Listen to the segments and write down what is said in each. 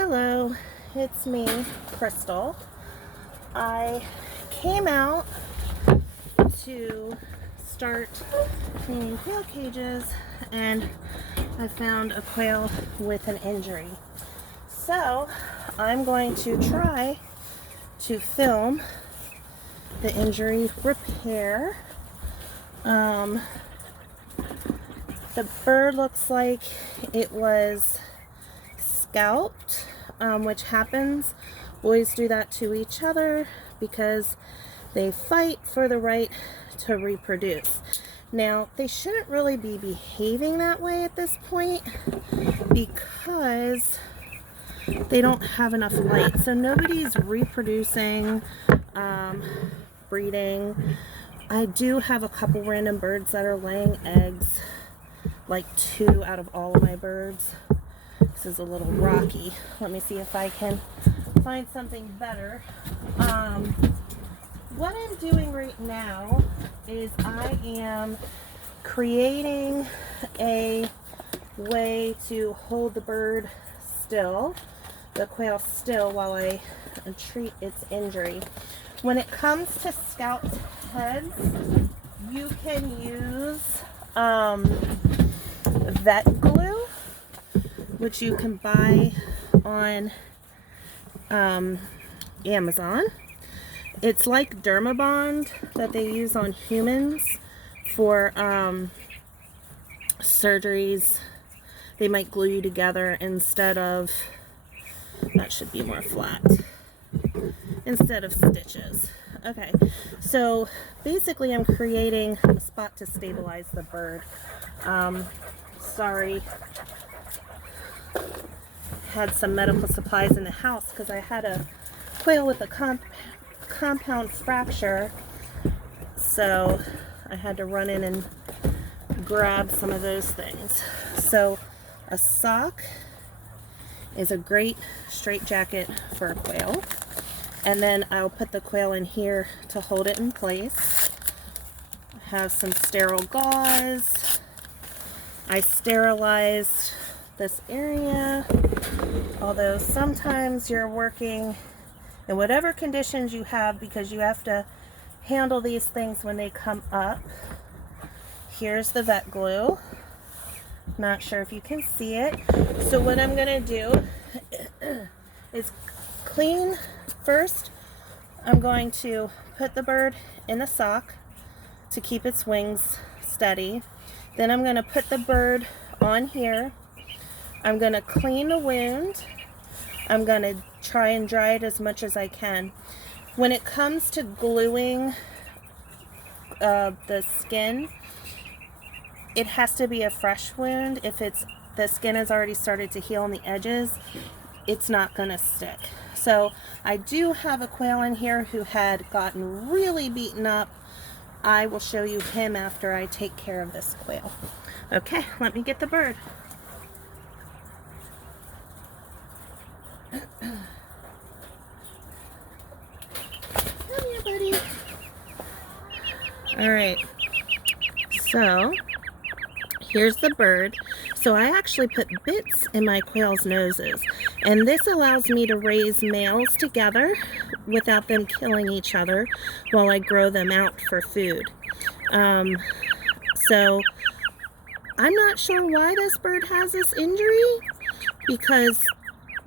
Hello, it's me, Crystal. I came out to start cleaning quail cages and I found a quail with an injury. So I'm going to try to film the injury repair. The bird looks like it was scalped, which happens. Boys do that to each other because they fight for the right to reproduce. Now, they shouldn't really be behaving that way at this point because they don't have enough light. So nobody's reproducing, breeding. I do have a couple random birds that are laying eggs, like 2 out of all of my birds. This is a little rocky. Let me see if I can find something better. What I'm doing right now is I am creating a way to hold the bird still, the quail still, while I treat its injury. When it comes to scalped heads, you can use vet glue, which you can buy on Amazon. It's like Dermabond that they use on humans for surgeries. They might glue you together instead of, that should be more flat, instead of stitches. Okay, so basically I'm creating a spot to stabilize the bird. Sorry, had some medical supplies in the house because I had a quail with a compound fracture, so I had to run in and grab some of those things. So a sock is a great straitjacket for a quail, and then I'll put the quail in here to hold it in place. I have some sterile gauze. I sterilized this area, although sometimes you're working in whatever conditions you have because you have to handle these things when they come up. Here's the vet glue. Not sure if you can see it. So what I'm gonna do is clean first. I'm going to put the bird in the sock to keep its wings steady. Then I'm gonna put the bird on here. I'm going to clean the wound. I'm going to try and dry it as much as I can. When it comes to gluing the skin, it has to be a fresh wound. If the skin has already started to heal on the edges, it's not going to stick. So I do have a quail in here who had gotten really beaten up. I will show you him after I take care of this quail. Okay, let me get the bird. Come here, buddy. Alright, so here's the bird. So I actually put bits in my quail's noses, and this allows me to raise males together without them killing each other while I grow them out for food. So I'm not sure why this bird has this injury, because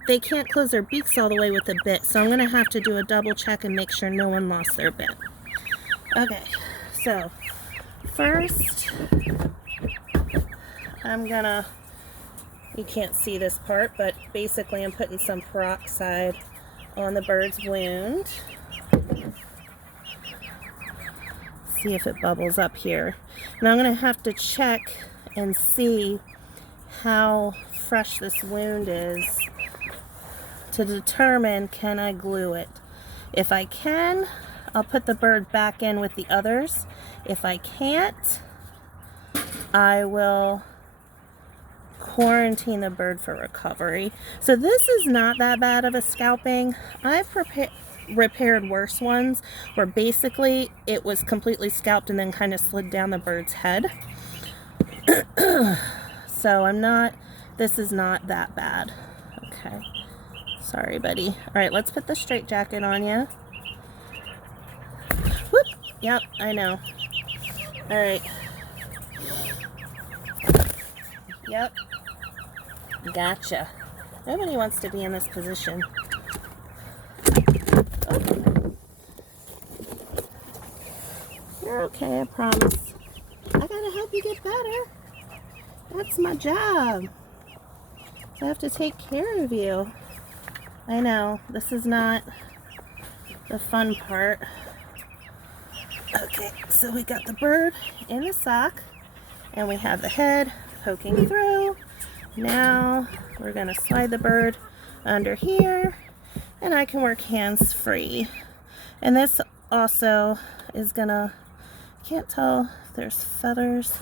they can't close their beaks all the way with a bit, so I'm going to have to do a double check and make sure no one lost their bit. Okay, so first I'm gonna, you can't see this part, but basically I'm putting some peroxide on the bird's wound. See if it bubbles up here. And I'm going to have to check and see how fresh this wound is to determine, can I glue it. If I can, I'll put the bird back in with the others. If I can't, I will quarantine the bird for recovery. So this is not that bad of a scalping. I've repaired worse ones where basically it was completely scalped and then kind of slid down the bird's head. So this is not that bad. Okay. Sorry, buddy. All right, let's put the straight jacket on you. Whoop. Yep, I know. All right. Yep. Gotcha. Nobody wants to be in this position. Oh. You're okay, I promise. I gotta help you get better. That's my job. I have to take care of you. I know, this is not the fun part. Okay, so we got the bird in the sock, and we have the head poking through. Now we're gonna slide the bird under here, and I can work hands-free. And this also is gonna, can't tell if there's feathers.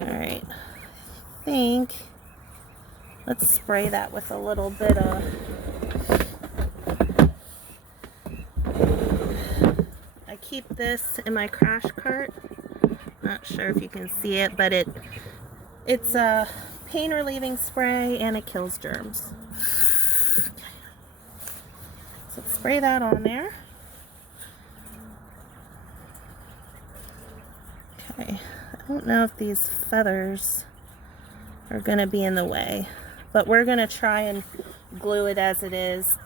All right, I think, let's spray that with a little bit of, I keep this in my crash cart. Not sure if you can see it, but it's a pain relieving spray and it kills germs. Okay. So spray that on there. Okay, I don't know if these feathers are going to be in the way, but we're going to try and glue it as it is.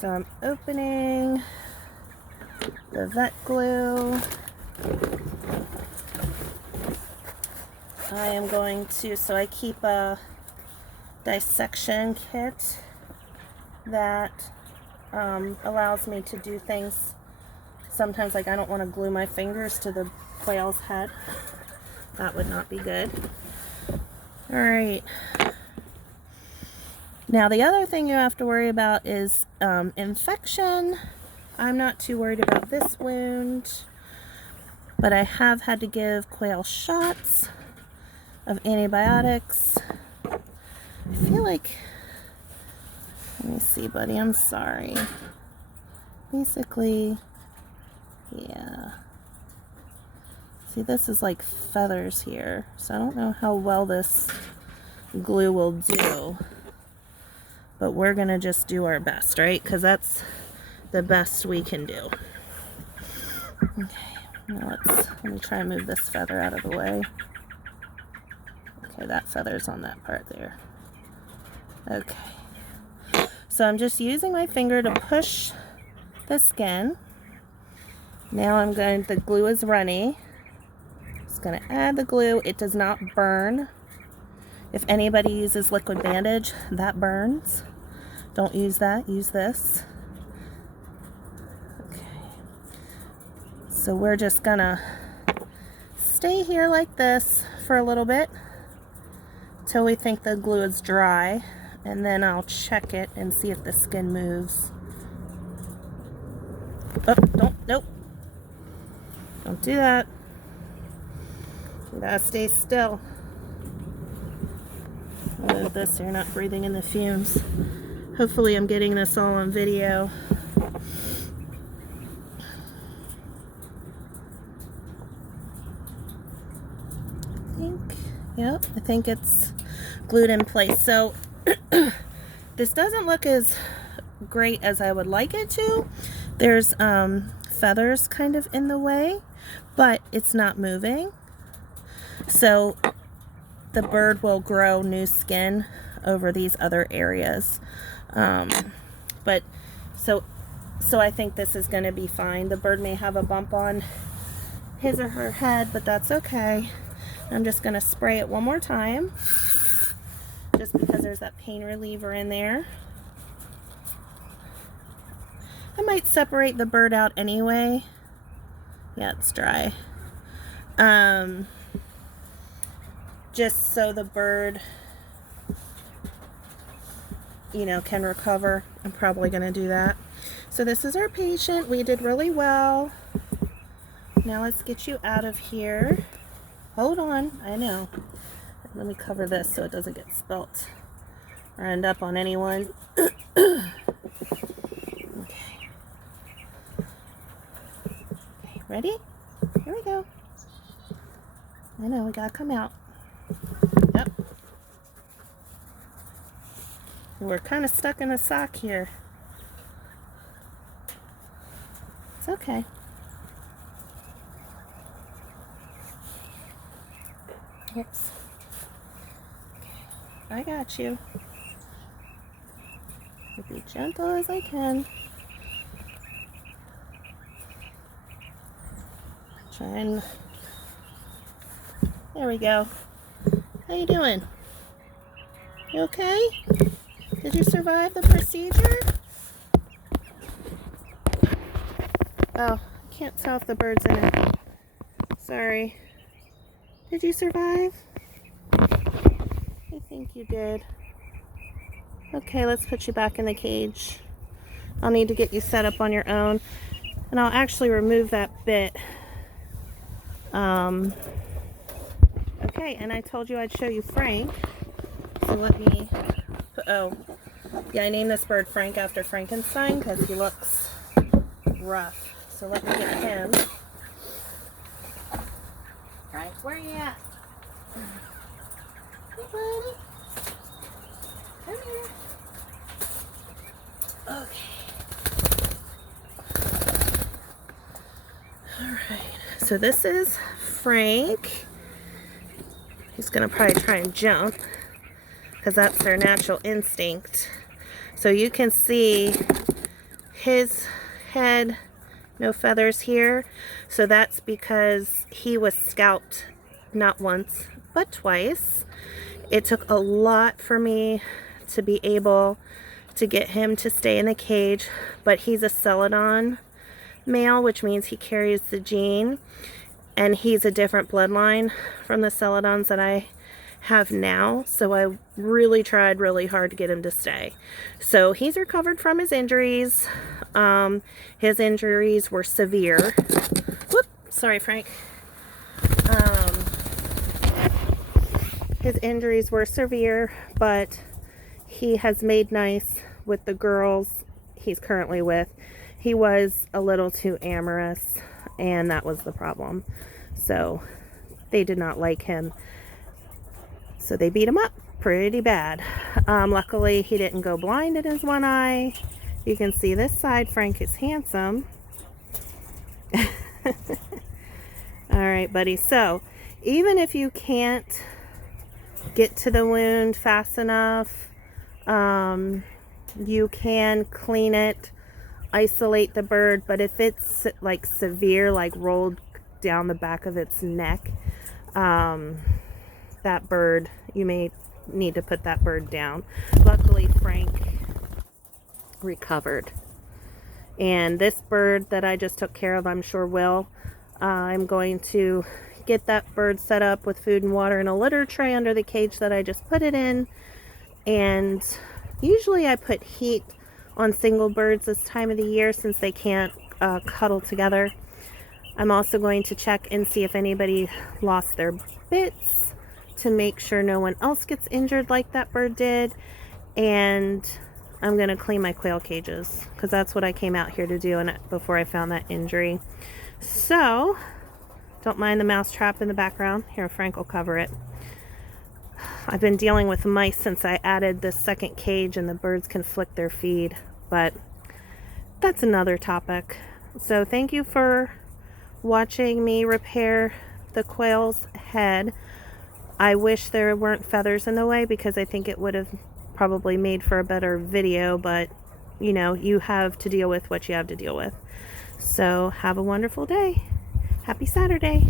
So I'm opening the vet glue. I am going to, so I keep a dissection kit that allows me to do things sometimes, like I don't want to glue my fingers to the quail's head. That would not be good. All right. Now the other thing you have to worry about is infection. I'm not too worried about this wound, but I have had to give Quail shots of antibiotics. I feel like, let me see, buddy, I'm sorry. Basically, yeah. See, this is like feathers here, so I don't know how well this glue will do. But we're gonna just do our best, right? Because that's the best we can do. Okay, now let me try and move this feather out of the way. Okay, that feather's on that part there. Okay. So I'm just using my finger to push the skin. Now I'm going, the glue is runny. Just gonna add the glue. It does not burn. If anybody uses liquid bandage, that burns. Don't use that, use this. Okay. So we're just gonna stay here like this for a little bit till we think the glue is dry, and then I'll check it and see if the skin moves. Oh, nope. Don't do that. You gotta stay still. Move this so you're not breathing in the fumes. Hopefully I'm getting this all on video. I think it's glued in place. So this doesn't look as great as I would like it to. There's feathers kind of in the way, but it's not moving. So the bird will grow new skin over these other areas. But so I think this is going to be fine. The bird may have a bump on his or her head, but that's okay. I'm just going to spray it one more time, just because there's that pain reliever in there. I might separate the bird out anyway. Yeah, it's dry. Just so the bird, you know, can recover. I'm probably going to do that. So this is our patient. We did really well. Now let's get you out of here. Hold on, I know. Let me cover this so it doesn't get spilt or end up on anyone. Okay. Ready? Here we go. I know, we gotta come out. Yep. We're kind of stuck in a sock here. It's okay. Oops. Okay, I got you. I'll be gentle as I can. Try and... There we go. How you doing? You okay? Did you survive the procedure? Oh, I can't tell if the bird's in it. Sorry. Did you survive? I think you did. Okay, let's put you back in the cage. I'll need to get you set up on your own. And I'll actually remove that bit. Okay, and I told you I'd show you Frank. So let me put, oh, yeah, I named this bird Frank after Frankenstein because he looks rough. So let me get him. Frank, where are you at? Hey, buddy. Come here. Okay. Alright, so this is Frank. He's going to probably try and jump because that's their natural instinct. So you can see his head, no feathers here. So that's because he was scalped not once, but twice. It took a lot for me to be able to get him to stay in the cage, but he's a celadon male, which means he carries the gene, and he's a different bloodline from the celadons that I have now. So I really tried really hard to get him to stay. So he's recovered from his injuries. His injuries were severe. Whoop, sorry, Frank. His injuries were severe, but he has made nice with the girls he's currently with. He was a little too amorous, and that was the problem. So they did not like him. So they beat him up pretty bad. Luckily, he didn't go blind in his one eye. You can see this side, Frank is handsome. All right, buddy. So even if you can't get to the wound fast enough, you can clean it, isolate the bird, but if it's like severe, like rolled down the back of its neck, that bird, you may need to put that bird down. Luckily, Frank recovered. And this bird that I just took care of, I'm sure will. I'm going to get that bird set up with food and water in a litter tray under the cage that I just put it in. And usually I put heat on single birds this time of the year since they can't cuddle together. I'm also going to check and see if anybody lost their bits to make sure no one else gets injured like that bird did. And I'm going to clean my quail cages because that's what I came out here to do before I found that injury. So don't mind the mouse trap in the background. Here, Frank will cover it. I've been dealing with mice since I added this second cage, and the birds can flick their feed, but that's another topic. So thank you for watching me repair the quail's head. I wish there weren't feathers in the way because I think it would have probably made for a better video, but you know, you have to deal with what you have to deal with. So have a wonderful day. Happy Saturday.